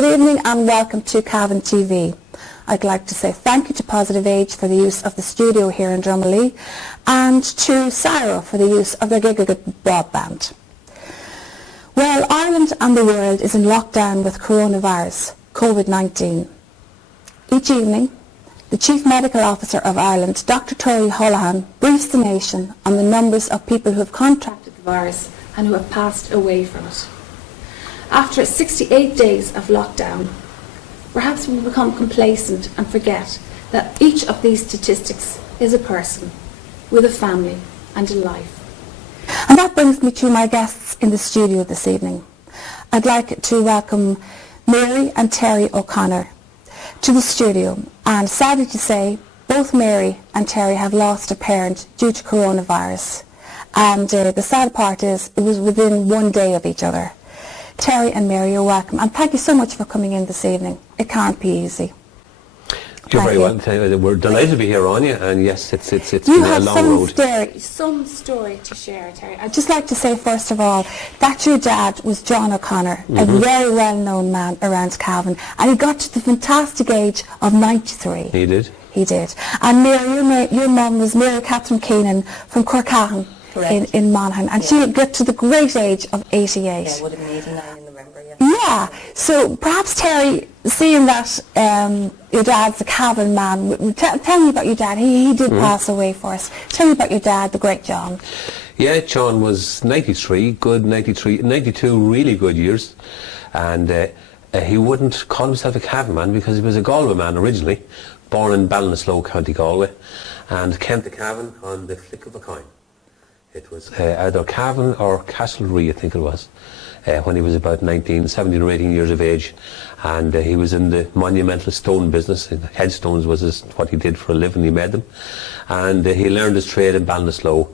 Good evening and welcome to Cavan TV. I'd like to say thank you to Positive Age for the use of the studio here in Drumalee and to Sarah for the use of their gigabit broadband. Well, Ireland and the world is in lockdown with coronavirus, COVID-19. Each evening, the Chief Medical Officer of Ireland, Dr. Tori Holohan, briefs the nation on the numbers of people who have contracted the virus and who have passed away from it. After 68 days of lockdown, perhaps we become complacent and forget that each of these statistics is a person with a family and a life. And that brings me to my guests in the studio this evening. I'd like to welcome Mary and Terry O'Connor to the studio, and sadly to say, both Mary and Terry have lost a parent due to coronavirus, and the sad part is it was within one day of each other. Terry and Mary, you're welcome, and thank you so much for coming in this evening. It can't be easy. You're very welcome. We're delighted to be here on you, and yes, it's you been have a long road. Some story to share, Terry. I'd just like to say, first of all, that your dad was John O'Connor, a very well-known man around Cavan, and he got to the fantastic age of 93. He did. He did. And Mary, your mum was Mary Catherine Keenan from Corcahan in Monaghan, and she got to the great age of 88. Yeah, it would have been 89 in November, yeah. Yeah, so perhaps Terry, seeing that your dad's a Cavan man, tell me about your dad. He did pass away for us. Tell me about your dad, the great John. Yeah, John was 93, good 92 really good years, and he wouldn't call himself a Cavan man because he was a Galway man originally, born in Ballinasloe, County Galway, and came to Cavan on the flick of a coin. It was either Cavan or Castlereagh, I think it was, when he was about 17 or 18 years of age, and he was in the monumental stone business. Headstones was what he did for a living. He made them, and he learned his trade in Ballinasloe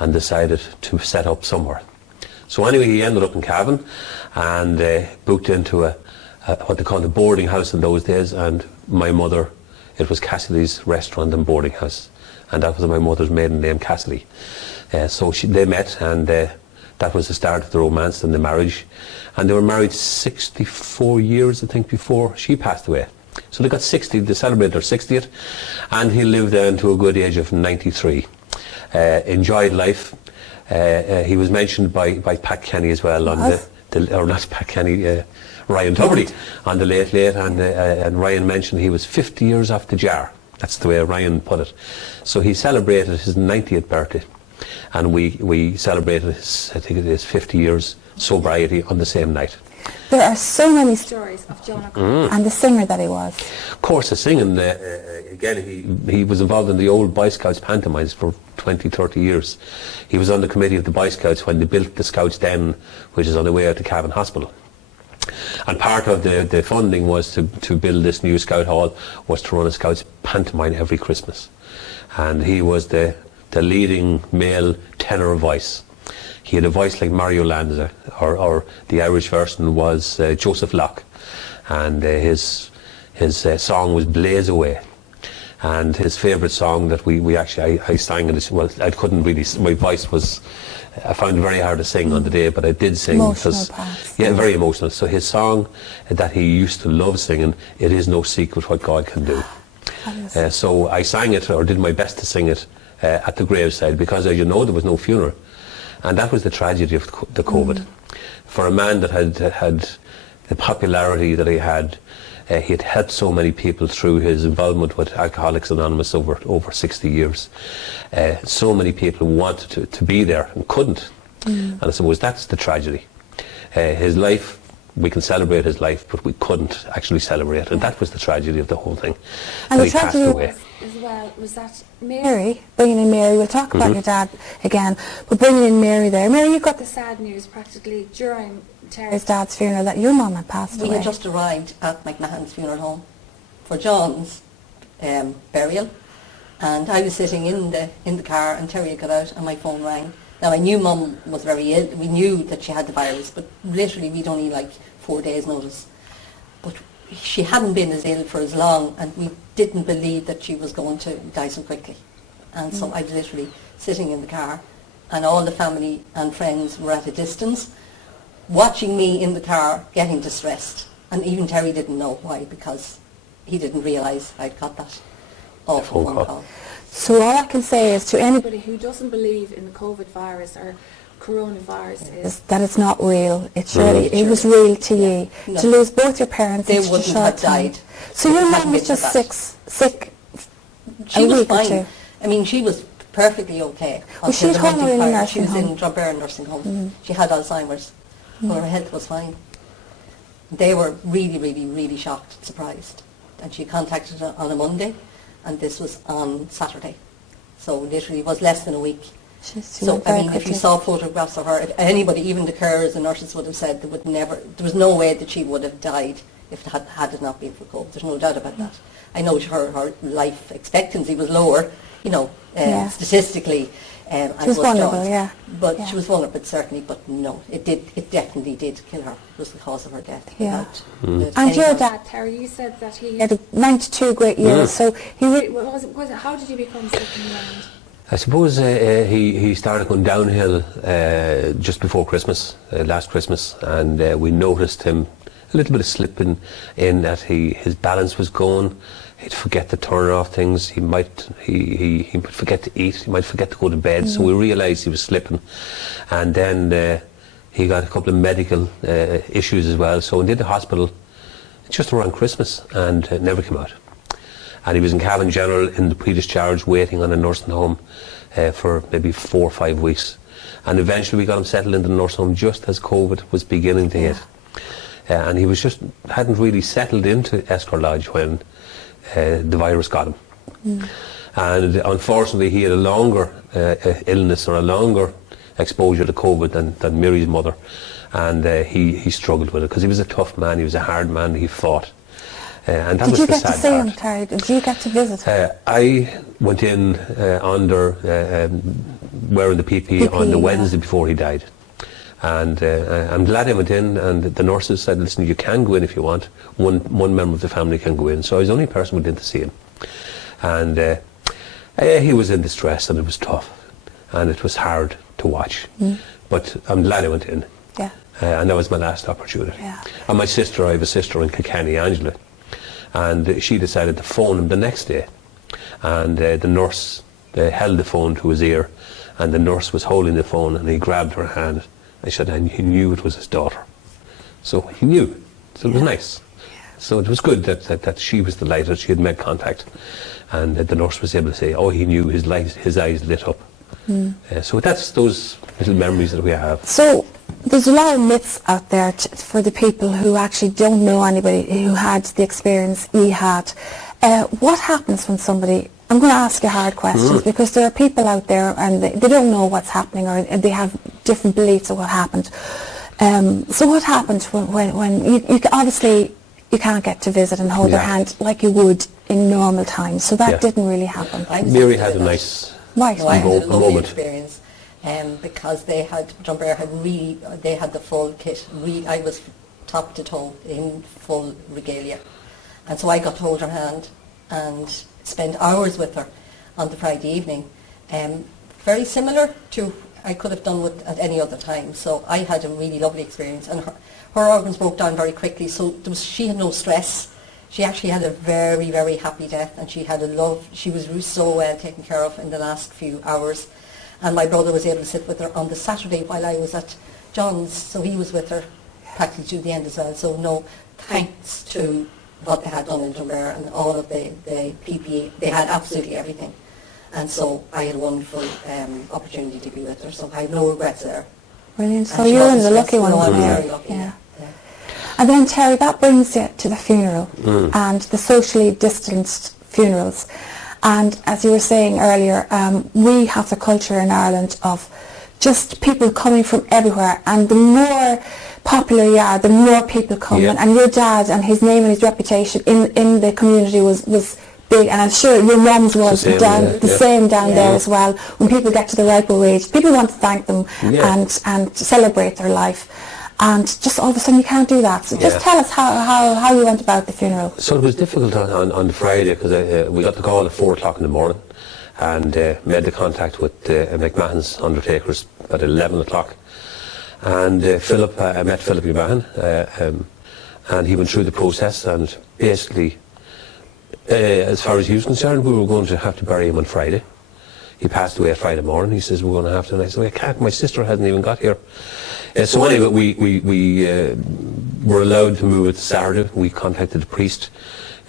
and decided to set up somewhere. So anyway, he ended up in Cavan and booked into what they called a boarding house in those days, and my mother, it was Cassidy's restaurant and boarding house, and that was my mother's maiden name, Cassidy. So they met, and that was the start of the romance and the marriage. And they were married 64 years, I think, before she passed away. So they got 60, they celebrated their 60th, and he lived down to a good age of 93. Enjoyed life. He was mentioned by Pat Kenny as well, on or not Pat Kenny, Ryan Tuberty, on the Late Late, and Ryan mentioned he was 50 years off the jar. That's the way Ryan put it. So he celebrated his 90th birthday. And we celebrated his, I think it is 50 years sobriety on the same night. There are so many stories of John O'Connor and the singer that he was. Of course, the singing, again, he was involved in the old Boy Scouts pantomimes for 20, 30 years. He was on the committee of the Boy Scouts when they built the Scouts Den, which is on the way out to Cavan Hospital. And part of the funding was to build this new Scout Hall, was to run a Scouts pantomime every Christmas. And he was the leading male tenor voice. He had a voice like Mario Lanza, or the Irish version was Joseph Locke, and his song was Blaze Away. And his favourite song that we actually, I sang it, well, I couldn't really, my voice was, I found it very hard to sing on the day, but I did sing. Emotional parts. Yeah, very emotional. So his song that he used to love singing, It Is No Secret What God Can Do. So I sang it, or did my best to sing it, at the graveside, because as you know, there was no funeral, and that was the tragedy of the COVID. For a man that had the popularity that he had helped so many people through his involvement with Alcoholics Anonymous over 60 years. So many people wanted to be there and couldn't, and I suppose that's the tragedy. His life, we can celebrate his life, but we couldn't actually celebrate it, and that was the tragedy of the whole thing. And the tragedy as well was that Mary, bringing in Mary, we'll talk about your dad again, but bringing in Mary there. Mary, you got the sad news practically during Terry's dad's funeral that your mum had passed away. We had just arrived at McMahon's funeral home for John's burial, and I was sitting in the car, and Terry got out and my phone rang. Now I knew Mum was very ill, we knew that she had the virus, but literally we'd only like 4 days notice. But she hadn't been as ill for as long, and we didn't believe that she was going to die so quickly. And so I was literally sitting in the car, and all the family and friends were at a distance, watching me in the car getting distressed. And even Terry didn't know why, because he didn't realise I'd got that awful phone call. So all I can say is to anybody Who doesn't believe in the COVID virus or coronavirus is that it's not real. It surely, it was real to you. No. To lose both your parents They in such a wouldn't short have time. died. So if your it mum hadn't was been for just that. sick She a was week or fine. two. I mean, she was perfectly okay. Was she until at the home or in a month prior. nursing She was home? in Drumbear nursing home. She had Alzheimer's, but her health was fine. They were really, really, really shocked, surprised. And she contacted her on a Monday, and this was on Saturday. So literally it was less than a week. She So, went I very mean, if you quickly. saw photographs of her, if anybody, even the carers and nurses would have said there was no way that she would have died if had it not been for COVID. There's no doubt about that. I know her life expectancy was lower, statistically. She was vulnerable, yeah. But Yeah. she was vulnerable, certainly, but no, it definitely did kill her. It was the cause of her death. Yeah. without And any your doubt. dad, Terry, you said that he he had 92 great years, so he how did you become sick in the end? I suppose he started going downhill just before Christmas, last Christmas, and we noticed him a little bit of slipping in that his balance was going. He'd forget to turn off things. He might forget to eat. He might forget to go to bed. So we realised he was slipping, and then he got a couple of medical issues as well. So he did the hospital just around Christmas and never came out. And he was in Cavan General in the pre-discharge waiting on a nursing home for maybe 4 or 5 weeks. And eventually we got him settled into the nursing home just as COVID was beginning to hit. And he was hadn't really settled into Escort Lodge when the virus got him. And unfortunately he had a longer illness or a longer exposure to COVID than Mary's mother. And he struggled with it because he was a tough man, he was a hard man, he fought. And that did was you the get to sad see part. him, Terry? Did you get to visit him? I went in under wearing the PPE on the PPE, Wednesday before he died. And I'm glad I went in, and the nurses said, listen, you can go in if you want. One member of the family can go in. So I was the only person who went in to see him. And he was in distress, and it was tough. And it was hard to watch. But I'm glad I went in. Yeah. And that was my last opportunity. Yeah. And my sister, I have a sister in Kilkenny, Angela, and she decided to phone him the next day. And the nurse held the phone to his ear, and the nurse was holding the phone, and he grabbed her hand. I said, and he knew it was his daughter. So he knew. So it was nice. So it was good that she was delighted she had made contact, and that the nurse was able to say, oh, he knew, his eyes lit up. So that's those little memories that we have. So there's a lot of myths out there for the people who actually don't know anybody who had the experience he had. What happens when somebody... I'm going to ask you hard questions because there are people out there and they don't know what's happening, or they have different beliefs of what happened. So what happened when you obviously you can't get to visit and hold their hand like you would in normal times, so that didn't really happen. Mary had a nice Right. No, I had a lovely moment. experience because Drumbear had the full kit. I was top to toe in full regalia, and so I got to hold her hand and spend hours with her on the Friday evening. Very similar to I could have done with at any other time. So I had a really lovely experience, and her organs broke down very quickly. So she had no stress. She actually had a very, very happy death, and she was so well taken care of in the last few hours. And my brother was able to sit with her on the Saturday while I was at John's, so he was with her practically to the end as well. So no, thanks to what they had done in Drumbear and all of the PPE, they had absolutely everything. And so I had a wonderful opportunity to be with her, so I have no regrets there. Brilliant. So And she you're wasn't in the lucky stressed. ones No, I'm there. very lucky. Yeah. And then Terry, that brings you to the funeral and the socially distanced funerals. And as you were saying earlier, we have the culture in Ireland of just people coming from everywhere, and the more popular you are, the more people come. Yeah. And your dad and his name and his reputation in the community was big, and I'm sure your mum's was the same down there as well. When people get to the ripe old age, people want to thank them and celebrate their life. And just all of a sudden you can't do that. So just tell us how you went about the funeral. So it was difficult on the Friday because we got the call at 4 o'clock in the morning, and made the contact with McMahon's undertakers at 11 o'clock. And I met Philip McMahon, And he went through the process, and basically, as far as he was concerned, we were going to have to bury him on Friday. He passed away Friday morning. He says, we're going to have to. And I said, I can't. My sister hasn't even got here. So anyway, we were allowed to move it to Saturday. We contacted the priest.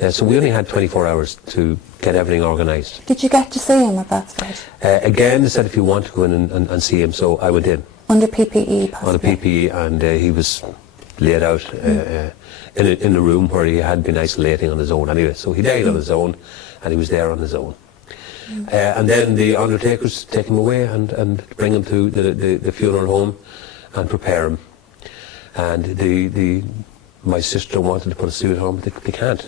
So we only had 24 hours to get everything organised. Did you get to see him at that stage? Again, they said if you want to go in and see him, so I went in. Under PPE, possibly? Under PPE, and he was laid out in a room where he had been isolating on his own anyway. So he died on his own, and he was there on his own. And then the undertakers take him away and bring him to the funeral home and prepare him. And my sister wanted to put a suit on, but they can't.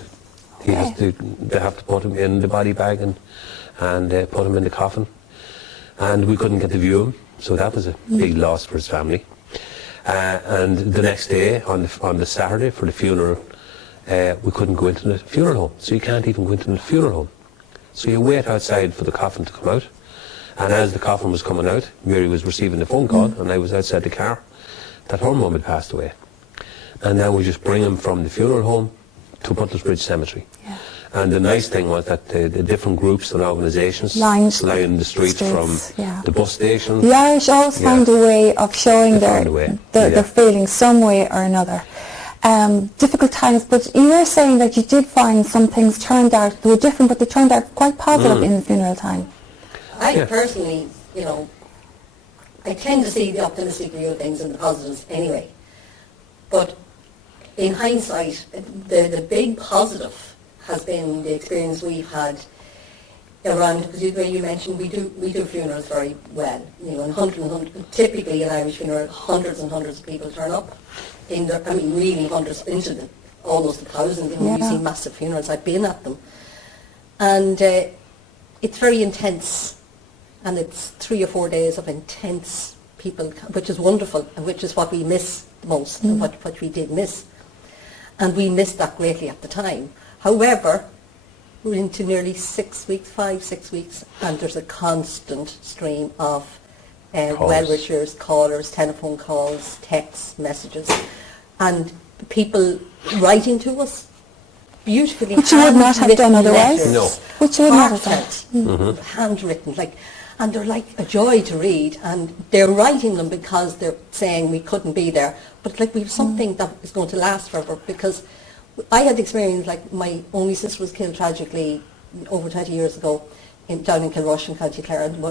They have to put him in the body bag and put him in the coffin. And we couldn't get to view him, so that was a big loss for his family. And the next day, on the Saturday for the funeral, we couldn't go into the funeral home. So you can't even go into the funeral home. So you wait outside for the coffin to come out. And as the coffin was coming out, Mary was receiving the phone call, and I was outside the car, that her mum had passed away. And then we just bring him from the funeral home to Butler's Bridge Cemetery. Yeah. And the nice thing was that the different groups and organisations lined the streets from the bus station. The Irish always find a way of showing their feelings some way or another. Difficult times, but you were saying that you did find some things turned out, they were different, but they turned out quite positive in the funeral time. I personally, I tend to see the optimistic view of things and the positives anyway. But in hindsight, the big positive has been the experience we've had around, because you mentioned we do funerals very well. Typically an Irish funeral, hundreds and hundreds of people turn up. Really hundreds, into them, almost 1,000. You see massive funerals. I've been at them, and it's very intense, and it's 3 or 4 days of intense people, which is wonderful, and which is what we miss the most, and what we did miss, and we missed that greatly at the time. However, we're into nearly 6 weeks, 5-6 weeks, and there's a constant stream of well-wishers, callers, telephone calls, texts, messages, and people writing to us beautifully. Which you would not have done otherwise. No. Which you would not have done. Handwritten, and they're like a joy to read, and they're writing them because they're saying we couldn't be there, but we have something that is going to last forever, because I had experience, my only sister was killed tragically over 20 years ago down in Kilrush in County Clare, and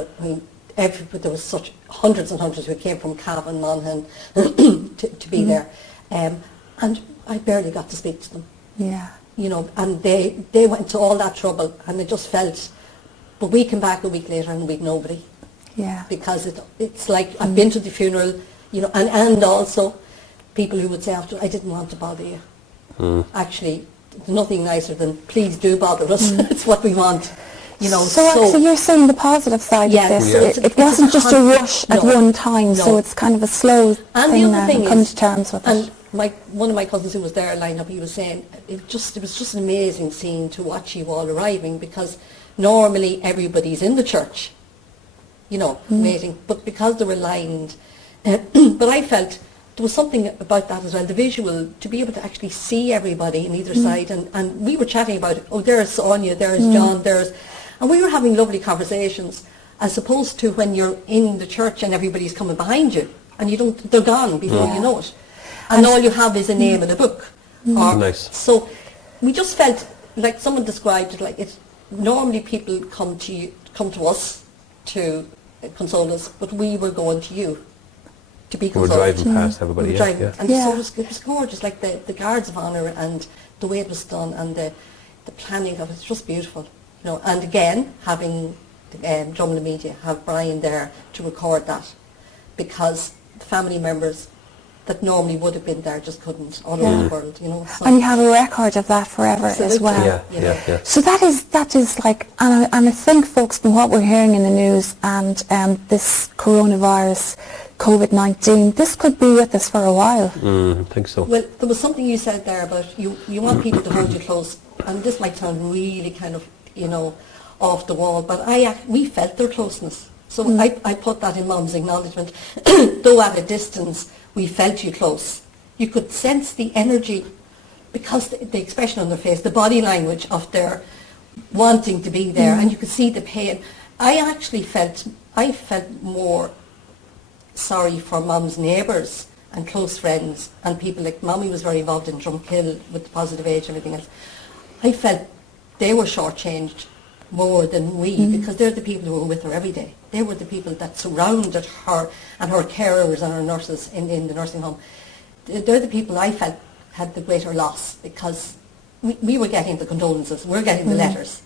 there was such hundreds and hundreds who came from Cavan, Monaghan to be there, and I barely got to speak to them. Yeah. And they went to all that trouble, and I just felt, but we came back a week later and we'd nobody. Yeah. Because it's like I've been to the funeral, and also people who would say after, I didn't want to bother you. Actually, there's nothing nicer than please do bother us. It's what we want. So you're saying the positive side of this. It wasn't just a rush at one time, so it's kind of a slow thing now, and come to terms with it. And one of my cousins who was there lined up, he was saying it was just an amazing scene to watch you all arriving, because normally everybody's in the church, waiting, but because they were lined, but I felt there was something about that as well, the visual, to be able to actually see everybody on either side, and we were chatting about it. Oh, there's Sonia, there's John, and we were having lovely conversations, as opposed to when you're in the church and everybody's coming behind you, and they're gone before you know it, and all you have is a name in a book. Nice. So we just felt like someone described it like it's normally people come to us to console us, but we were going to you to be consoled. We're driving past everybody. So it was gorgeous, like the guards of honour and the way it was done, and the planning of it. It's just beautiful. And again, having Drumlin Media have Brian there to record that, because the family members that normally would have been there just couldn't all over the world, So. And you have a record of that forever as well. Yeah. So that is like, and I think, folks, from what we're hearing in the news and this coronavirus, COVID-19, this could be with us for a while. I think so. Well, there was something you said there about you want people to hold you close, and this might sound really kind of, off the wall, but we felt their closeness. So I put that in Mum's acknowledgement. Though at a distance, we felt you close. You could sense the energy because the expression on their face, the body language of their wanting to be there, and you could see the pain. I felt more sorry for Mom's neighbours and close friends and people. Like Mommy was very involved in Drumkill with the Positive Age and everything else. I felt they were shortchanged more than we, because they're the people who were with her every day. They were the people that surrounded her and her carers and her nurses in the nursing home. They're the people I felt had the greater loss, because we were getting the condolences, we're getting the letters,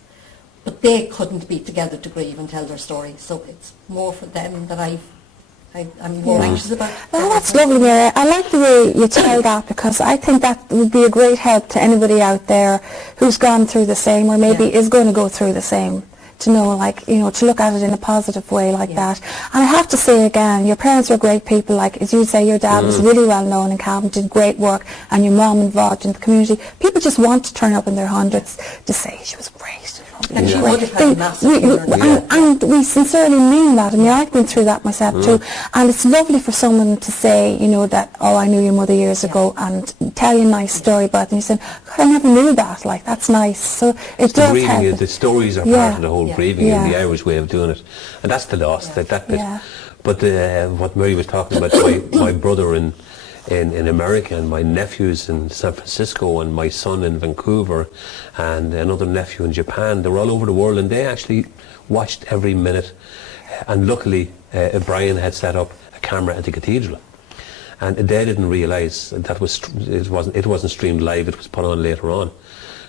but they couldn't be together to grieve and tell their story. So it's more for them that I'm more anxious about. Well, that's lovely, Mary. I like the way you tell that, because I think that would be a great help to anybody out there who's gone through the same, or maybe is going to go through the same, to know, like, you know, to look at it in a positive way like that. And I have to say again, your parents were great people. Like, as you say, your dad was really well known in Cavan, did great work, and your mum involved in the community. People just want to turn up in their hundreds to say she was great. And she would have had a massive and we sincerely mean that. I mean, I've been through that myself too, and it's lovely for someone to say, you know, that, oh, I knew your mother years ago, and tell you a nice story about them. You said, God, I never knew that. Like, that's nice. So it does help. The stories are part of the whole grieving and the Irish way of doing it, and that's the loss. That bit. But what Mary was talking about, my brother in America, and my nephews in San Francisco, and my son in Vancouver, and another nephew in Japan. They're all over the world, and they actually watched every minute. And luckily, Brian had set up a camera at the cathedral, and they didn't realise that it wasn't streamed live. It was put on later on,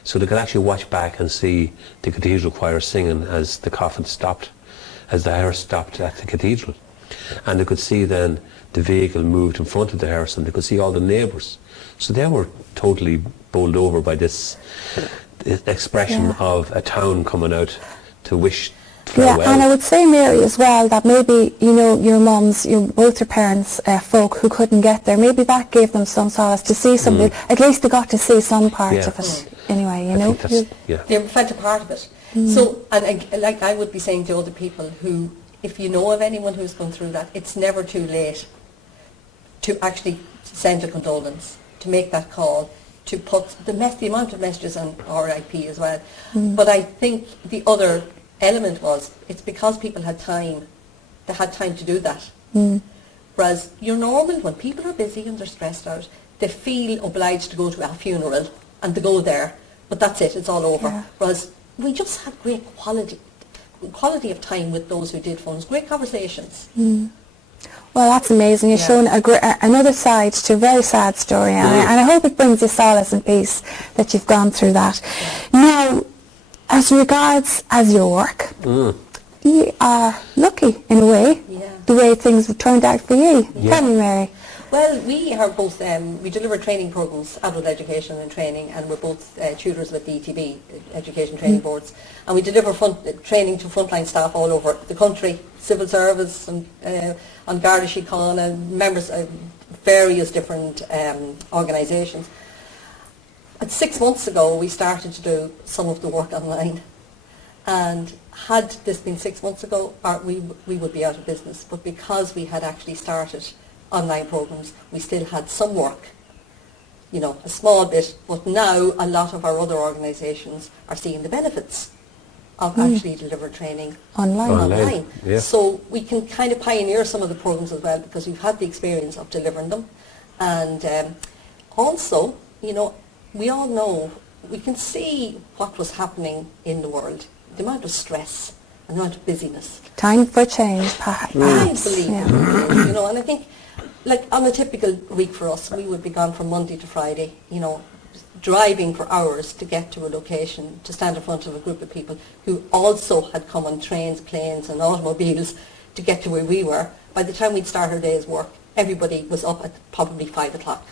so they could actually watch back and see the cathedral choir singing as the coffin stopped, as the hearse stopped at the cathedral, and they could see then the vehicle moved in front of the hearse, and they could see all the neighbours. So they were totally bowled over by this expression of a town coming out to wish farewell. Yeah, and I would say, Mary, as well, that maybe, you know, your mums, both your parents, folk who couldn't get there, maybe that gave them some solace to see something. At least they got to see some part of it. Anyway, you know. They felt a part of it. So, and like I would be saying to other people who, if you know of anyone who's gone through that, it's never too late to actually send a condolence, to make that call, to put the amount of messages on RIP as well. But I think the other element was, it's because people had time. They had time to do that. Whereas you're normal, when people are busy and they're stressed out, they feel obliged to go to a funeral and to go there, but that's it, it's all over. Whereas we just had great quality of time with those who did phones, great conversations. Well, that's amazing. You've shown another side to a very sad story, and I hope it brings you solace and peace that you've gone through that. Now, as regards as your work, you are lucky in a way, the way things have turned out for you. Tell me, Mary. Well, we are both, we deliver training programs, adult education and training, and we're both tutors with the ETB, Education Training Boards, and we deliver training to frontline staff all over the country, civil service, and on Garda Síochána, and members of various different organisations. And 6 months ago, we started to do some of the work online, and had this been 6 months ago, we would be out of business, but because we had actually started online programs, we still had some work, you know, a small bit, but now a lot of our other organisations are seeing the benefits of actually delivered training online. So we can kind of pioneer some of the programs as well, because we've had the experience of delivering them. And also, you know, we all know, we can see what was happening in the world, the amount of stress, the amount of busyness. Time for change, perhaps. You know, and I think, like, on a typical week for us, we would be gone from Monday to Friday, you know, driving for hours to get to a location, to stand in front of a group of people who also had come on trains, planes and automobiles to get to where we were. By the time we'd start our day's work, everybody was up at probably 5 o'clock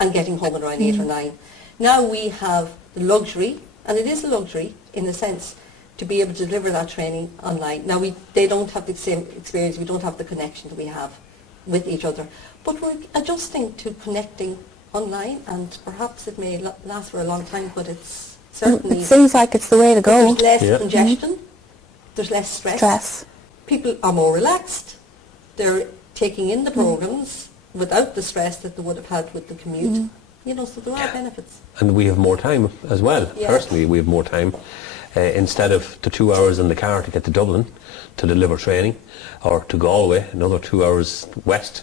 and getting home at around 8 or 9. Now we have the luxury, and it is a luxury in a sense, to be able to deliver that training online. Now they don't have the same experience, we don't have the connection that we have with each other, but we're adjusting to connecting online, and perhaps it may last for a long time, but it's certainly... It seems like it's the way to go. There's less congestion, there's less stress. People are more relaxed, they're taking in the programs without the stress that they would have had with the commute. So there are benefits. And we have more time as well. Yeah. Personally, we have more time. Instead of the 2 hours in the car to get to Dublin to deliver training, or to Galway, another 2 hours west,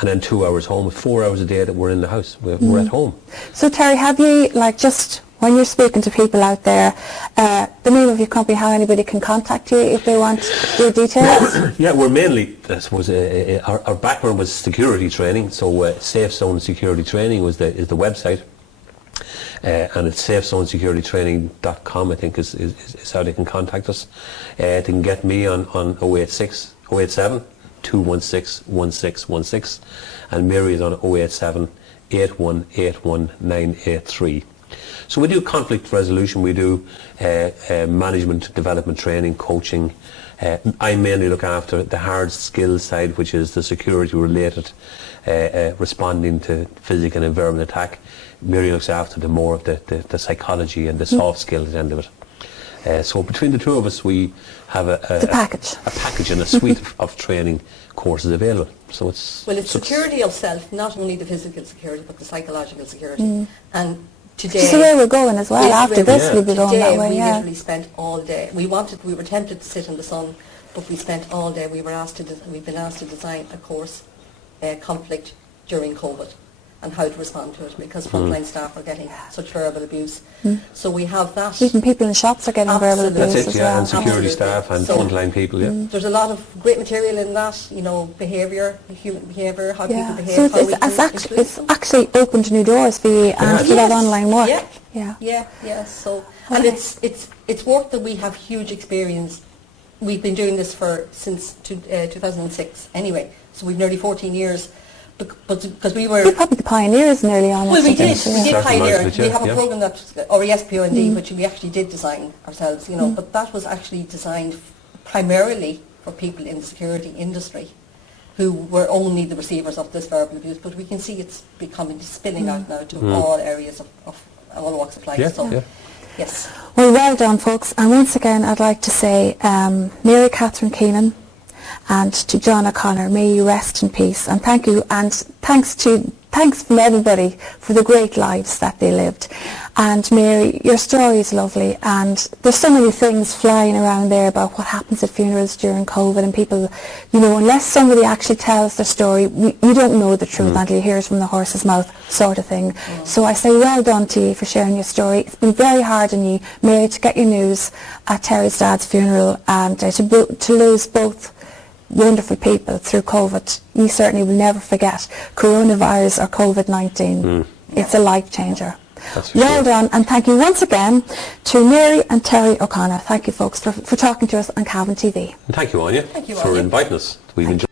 and then 2 hours home, 4 hours a day that we're in the house. We're at home. So Terry, have you, just when you're speaking to people out there, the name of your company, how anybody can contact you if they want your details? Yeah, we're mainly, I suppose, our background was security training, so Safe Zone Security Training is the website. And it's safezonesecuritytraining.com, I think, is how they can contact us. They can get me on 086 087 216 1616, and Mary is on 087 8181 983. So we do conflict resolution, we do management development training, coaching. I mainly look after the hard skills side, which is the security related, responding to physical and environmental attack. Mary looks after the more of the psychology and the soft skills end of it. So between the two of us, we have a package and a suite of training courses available. So it's security of self, not only the physical security but the psychological security. And today, this is where we're going as well. After this, we'll be going that way. We literally spent all day. We were tempted to sit in the sun, but we spent all day. We've been asked to design a course, conflict during COVID, and how to respond to it, because frontline staff are getting such verbal abuse. So we have that. Even people in shops are getting verbal abuse. That's it, as yeah, well. and security staff and frontline people, yeah. There's a lot of great material in that, behaviour, human behaviour, how people behave. So it's actually opened new doors for you and for that online work. Yeah. So, and it's work that we have huge experience. We've been doing this since 2006 anyway, so we've nearly 14 years. But because we were... You're probably the pioneers nearly on Well, we did Certain pioneer. most of it, We have a yeah. programme that, or ESPOND, which we actually did design ourselves, but that was actually designed primarily for people in the security industry who were only the receivers of this verbal abuse. But we can see it's spilling out now to all areas of all walks of life. Yes. Well done, folks. And once again, I'd like to say, Mary Catherine Keenan, and to John O'Connor, may you rest in peace, and thank you, and thanks from everybody for the great lives that they lived. And Mary, your story is lovely, and there's so many things flying around there about what happens at funerals during COVID, and people, unless somebody actually tells their story, you don't know the truth until you hear it from the horse's mouth, sort of thing. So I say well done to you for sharing your story. It's been very hard on you, Mary, to get your news at Terry's dad's funeral, and to lose both wonderful people through COVID. You certainly will never forget coronavirus or COVID-19. It's a life changer. Well done, and thank you once again to Mary and Terry O'Connor. Thank you, folks, for talking to us on Cavan TV. And thank you, Anya, for inviting us. We've enjoyed